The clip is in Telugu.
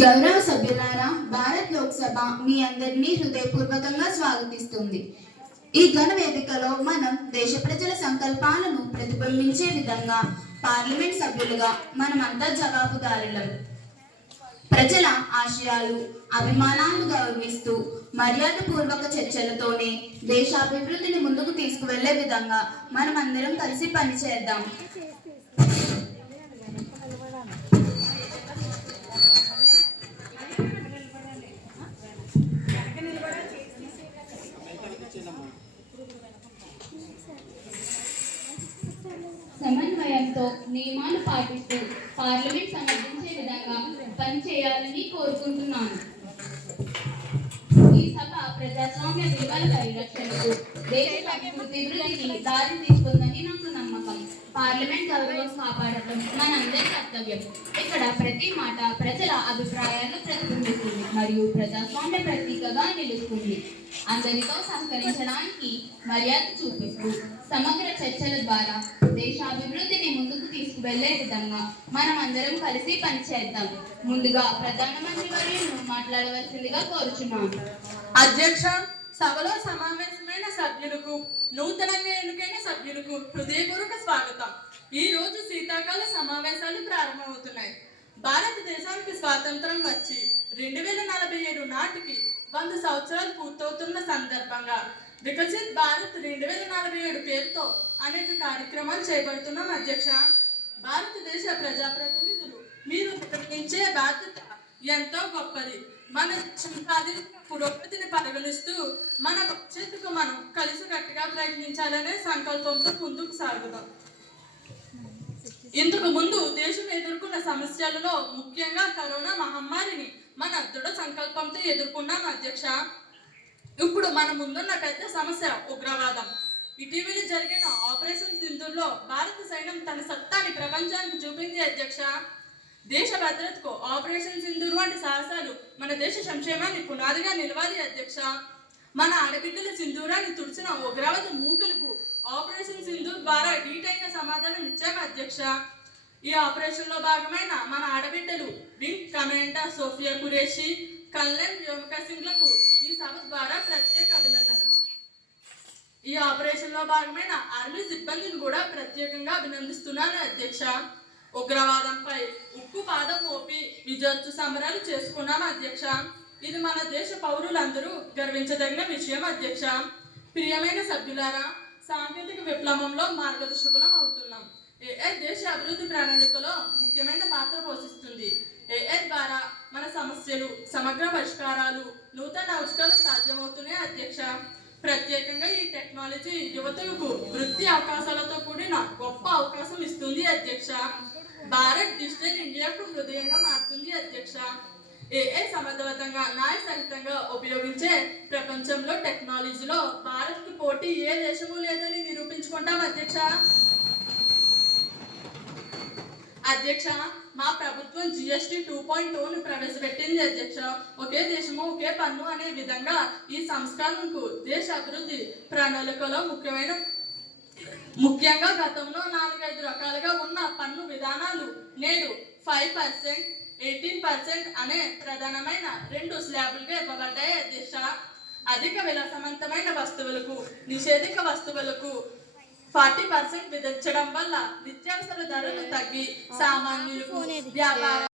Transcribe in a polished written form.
గౌరవ సభ్యులారా, భారత్ లోక్సభ మీ అందరినీ హృదయపూర్వకంగా స్వాగతిస్తుంది. ఈ ఘన వేదికలో మనం దేశ ప్రజల సంకల్పాలను ప్రతిబింబించే విధంగా పార్లమెంట్ సభ్యులుగా మనమంతా జవాబుదారులం. ప్రజల ఆశయాలు, అభిమానాలను గౌరవిస్తూ మర్యాదపూర్వక చర్చలతోనే దేశాభివృద్ధిని ముందుకు తీసుకువెళ్లే విధంగా మనమందరం కలిసి పనిచేద్దాం. సమన్వయంతో నియమాలు పాటిస్తూ పార్లమెంట్ సమర్థించే విధంగా పనిచేయాలని కోరుకుంటున్నాను. ఈ సభ ప్రజాస్వామ్య విలువల పరిరక్షణకు, దేశ అభివృద్ధికి దారి తీస్తుందని నాకు నమ్మకం. పార్లమెంట్ గౌరవం కాపాడటం మనందరి కర్తవ్యం. ఇక్కడ ప్రతి మాట ప్రజల అభిప్రాయాలను ప్రతిబింబిస్తుంది మరియు ప్రజాస్వామ్య ప్రతీకగా నిలుస్తుంది. అందరితో సహకరించడానికి మర్యాద చూపిస్తూ సమగ్ర చర్చల ద్వారా దేశాభివృద్ధిని ముందుకు తీసుకువెళ్లే విధంగా మనం అందరం కలిసి పనిచేద్దాం. ముందుగా ప్రధానమంత్రి వర్యులను మాట్లాడవలసిందిగా కోరుచున్నాను. అధ్యక్ష, సభలో సమావేశమైన సభ్యులకు, నూతనంగా ఎన్నికైన సభ్యులకు హృదయపూర్వక స్వాగతం. ఈ రోజు శీతాకాల సమావేశాలు ప్రారంభమవుతున్నాయి. భారతదేశానికి స్వాతంత్రం వచ్చి 2047 నాటికి 100 సంవత్సరాలు పూర్తవుతున్న సందర్భంగా వికసిత్ భారత్ 2047 పేరుతో అనేక కార్యక్రమాలు చేపడుతున్నాం. అధ్యక్ష, భారతదేశ ప్రజాప్రతినిధులు మీరు నిర్వహించే బాధ్యత ఎంతో గొప్పది. మన పురోగతిని పరిగణిస్తూ మన భవిష్యత్తుకు మనం కలిసికట్టుగా ప్రయత్నించాలనే సంకల్పంతో ముందుకు సాగుదాం. ఇంతకు ముందు దేశం ఎదుర్కొన్న సమస్యలలో ముఖ్యంగా కరోనా మహమ్మారిని మన దృఢ సంకల్పంతో ఎదుర్కొన్నాం. అధ్యక్ష, ఇప్పుడు మన ముందున్న పెద్ద సమస్య ఉగ్రవాదం. ఇటీవల జరిగిన ఆపరేషన్ సింధూర్లో భారత సైన్యం తన సత్తాని ప్రపంచానికి చూపింది. అధ్యక్ష, దేశ భద్రతకు ఆపరేషన్ సింధూర్ వంటి సాహసాలు మన దేశ సంక్షేమాన్ని పునాదిగా నిలవాలి. అధ్యక్ష, మన ఆడబిడ్డల సింధూరాన్ని తుడిచిన ఉగ్రవాద మూకులకు ఆపరేషన్ సింధూర్ ద్వారా ధీటైన సమాధానం ఇచ్చాము. అధ్యక్ష, ఈ ఆపరేషన్ లో భాగమైన మన ఆడబిడ్డలు wing commander Sofia Qureshi, colonel Vyomika సింగ్లకు ఈ సభ ద్వారా ప్రత్యేక అభినందనలు. ఈ ఆపరేషన్ లో భాగమైన ఆర్మీ సిబ్బందిని కూడా ప్రత్యేకంగా అభినందిస్తున్నాను. అధ్యక్ష, ఉగ్రవాదంపై ఉక్కు పాదం మోపి విజయోత్సవ సంబరాలు చేసుకున్నాము. అధ్యక్ష, ఇది మన దేశ పౌరులందరూ గర్వించదగిన విషయం. అధ్యక్ష, ప్రియమైన సభ్యులారా, సాంకేతిక విప్లవంలో మార్గదర్శకులం అవుతున్నాం. ఏఐ దేశ అభివృద్ధి ప్రణాళికలో ముఖ్యమైన పాత్ర పోషిస్తుంది. ఏఐ ద్వారా మన సమస్యలు సమగ్ర పరిష్కారాలు, నూతన ఆవిష్కరణలు సాధ్యమవుతున్నాయి. అధ్యక్ష, ప్రత్యేకంగా ఈ టెక్నాలజీ యువతకు వృత్తి అవకాశాలతో కూడిన గొప్ప అవకాశం ఇస్తుంది. అధ్యక్ష, భారత్ డిజిటల్ ఇండియాకు హృదయంగా మారుతుంది. అధ్యక్ష, ఏఐ సమర్థవంతంగా న్యాయసహితంగా ఉపయోగించే ప్రపంచంలో టెక్నాలజీలో భారత్కి పోటీ ఏ దేశము లేదని నిరూపించుకుంటాం. అధ్యక్ష, మా ప్రభుత్వం GST 2.0 ప్రవేశపెట్టింది. అధ్యక్ష, ఒకే దేశము ఒకే పన్ను అనే విధంగా ఈ సంస్కరణకు దేశ అభివృద్ధి ప్రణాళికలో ముఖ్యంగా గతంలో 4-5 రకాలుగా ఉన్న పన్ను విధానాలు నేడు 5%, 18% అనే ప్రధానమైన 2 స్లాబులుగా ఇవ్వబడ్డాయి. అధ్యక్ష, అధిక విలాసవంతమైన వస్తువులకు, నిషేధిక వస్తువులకు 40% విధించడం వల్ల నిత్యావసర ధరలు తగ్గి సామాన్యులకు, వ్యాపార